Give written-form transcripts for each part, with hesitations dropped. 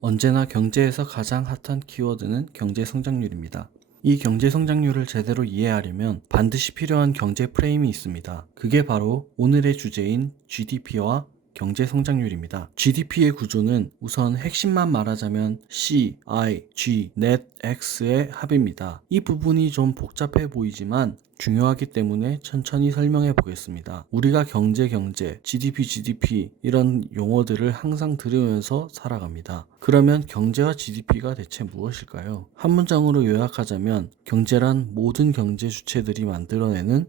언제나 경제에서 가장 핫한 키워드는 경제 성장률입니다. 이 경제 성장률을 제대로 이해하려면 반드시 필요한 경제 프레임이 있습니다. 그게 바로 오늘의 주제인 GDP와 경제 성장률입니다. GDP의 구조는 우선 핵심만 말하자면 C, I, G, Net, X의 합입니다. 이 부분이 좀 복잡해 보이지만 중요하기 때문에 천천히 설명해 보겠습니다. 우리가 경제, GDP 이런 용어들을 항상 들으면서 살아갑니다. 그러면 경제와 GDP가 대체 무엇일까요? 한 문장으로 요약하자면 경제란 모든 경제 주체들이 만들어내는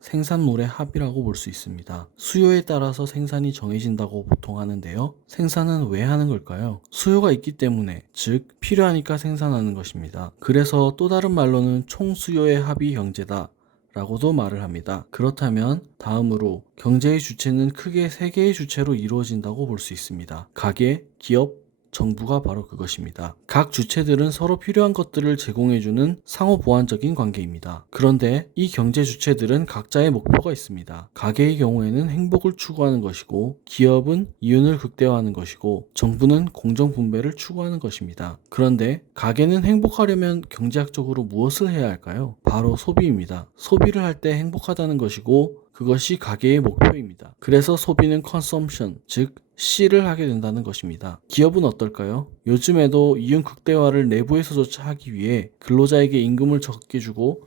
생산물의 합이라고 볼 수 있습니다. 수요에 따라서 생산이 정해진다고 보통 하는데요. 생산은 왜 하는 걸까요? 수요가 있기 때문에, 즉 필요하니까 생산하는 것입니다. 그래서 또 다른 말로는 총수요의 합이 경제다 라고도 말을 합니다. 그렇다면 다음으로 경제의 주체는 크게 세 개의 주체로 이루어진다고 볼 수 있습니다. 가계, 기업, 정부가 바로 그것입니다. 각 주체들은 서로 필요한 것들을 제공해주는 상호 보완적인 관계입니다. 그런데 이 경제 주체들은 각자의 목표가 있습니다. 가계의 경우에는 행복을 추구하는 것이고, 기업은 이윤을 극대화하는 것이고, 정부는 공정 분배를 추구하는 것입니다. 그런데 가계는 행복하려면 경제학적으로 무엇을 해야 할까요? 바로 소비입니다. 소비를 할 때 행복하다는 것이고, 그것이 가계의 목표입니다. 그래서 소비는 consumption, 즉 C를 하게 된다는 것입니다. 기업은 어떨까요? 요즘에도 이윤 극대화를 내부에서조차 하기 위해 근로자에게 임금을 적게 주고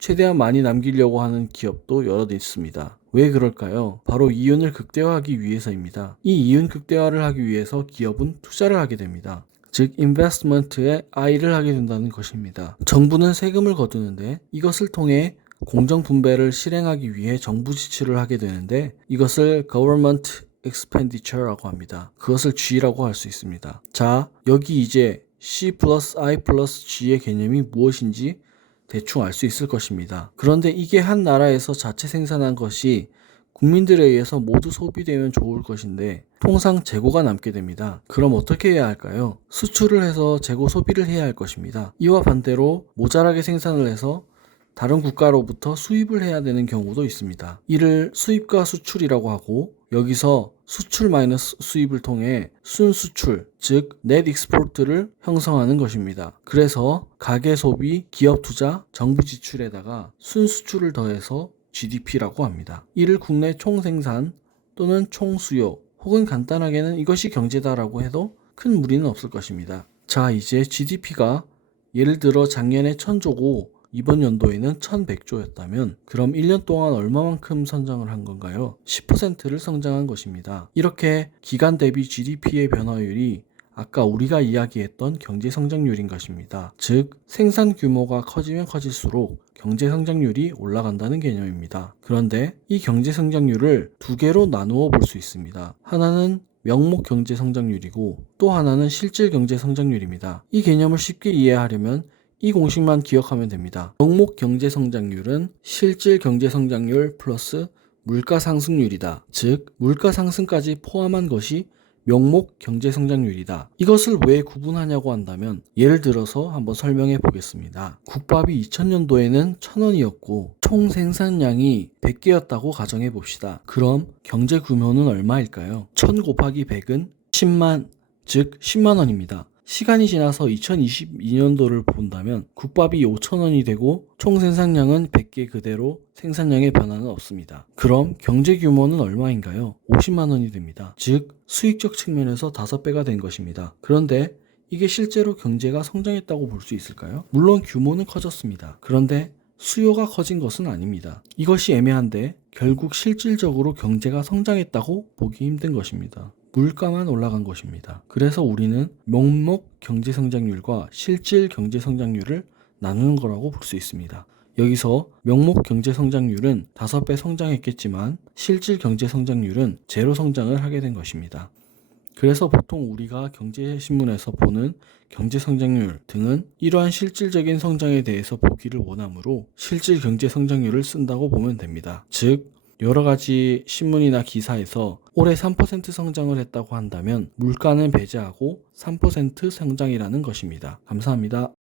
최대한 많이 남기려고 하는 기업도 여럿 있습니다. 왜 그럴까요? 바로 이윤을 극대화하기 위해서입니다. 이 이윤 극대화를 하기 위해서 기업은 투자를 하게 됩니다. 즉 인베스트먼트에 I를 하게 된다는 것입니다. 정부는 세금을 거두는데 이것을 통해 공정 분배를 실행하기 위해 정부 지출을 하게 되는데 이것을 government expenditure라고 합니다. 그것을 G라고 할 수 있습니다. 자, 여기 이제 C 플러스 I 플러스 G의 개념이 무엇인지 대충 알 수 있을 것입니다. 그런데 이게 한 나라에서 자체 생산한 것이 국민들에 의해서 모두 소비되면 좋을 것인데 통상 재고가 남게 됩니다. 그럼 어떻게 해야 할까요? 수출을 해서 재고 소비를 해야 할 것입니다. 이와 반대로 모자라게 생산을 해서 다른 국가로부터 수입을 해야 되는 경우도 있습니다. 이를 수입과 수출이라고 하고 여기서 수출 마이너스 수입을 통해 순수출, 즉 net export를 형성하는 것입니다. 그래서 가계 소비, 기업 투자, 정부 지출에다가 순수출을 더해서 GDP라고 합니다. 이를 국내 총생산 또는 총수요 혹은 간단하게는 이것이 경제다라고 해도 큰 무리는 없을 것입니다. 자, 이제 GDP가 예를 들어 작년에 1000조고 이번 연도에는 1100조였다면 그럼 1년 동안 얼마만큼 성장을 한 건가요? 10%를 성장한 것입니다. 이렇게 기간 대비 GDP의 변화율이 아까 우리가 이야기했던 경제 성장률인 것입니다. 즉 생산 규모가 커지면 커질수록 경제 성장률이 올라간다는 개념입니다. 그런데 이 경제 성장률을 두 개로 나누어 볼 수 있습니다. 하나는 명목 경제 성장률이고 또 하나는 실질 경제 성장률입니다. 이 개념을 쉽게 이해하려면 이 공식만 기억하면 됩니다. 명목 경제 성장률은 실질 경제 성장률 플러스 물가 상승률이다. 즉 물가 상승까지 포함한 것이 명목 경제 성장률이다. 이것을 왜 구분하냐고 한다면 예를 들어서 한번 설명해 보겠습니다. 국밥이 2000년도에는 1000원이었고 총 생산량이 100개였다고 가정해 봅시다. 그럼 경제 규모는 얼마일까요? 1000 곱하기 100은 10만, 즉 10만 원입니다. 시간이 지나서 2022년도를 본다면 국밥이 5,000원이 되고 총 생산량은 100개 그대로 생산량의 변화는 없습니다. 그럼 경제 규모는 얼마인가요? 50만 원이 됩니다. 즉 수익적 측면에서 5배가 된 것입니다. 그런데 이게 실제로 경제가 성장했다고 볼 수 있을까요? 물론 규모는 커졌습니다. 그런데 수요가 커진 것은 아닙니다. 이것이 애매한데 결국 실질적으로 경제가 성장했다고 보기 힘든 것입니다. 물가만 올라간 것입니다. 그래서 우리는 명목 경제 성장률과 실질 경제 성장률을 나누는 거라고 볼 수 있습니다. 여기서 명목 경제 성장률은 5배 성장했겠지만 실질 경제 성장률은 제로 성장을 하게 된 것입니다. 그래서 보통 우리가 경제신문에서 보는 경제 성장률 등은 이러한 실질적인 성장에 대해서 보기를 원하므로 실질 경제 성장률을 쓴다고 보면 됩니다. 즉 여러 가지 신문이나 기사에서 올해 3% 성장을 했다고 한다면 물가는 배제하고 3% 성장이라는 것입니다. 감사합니다.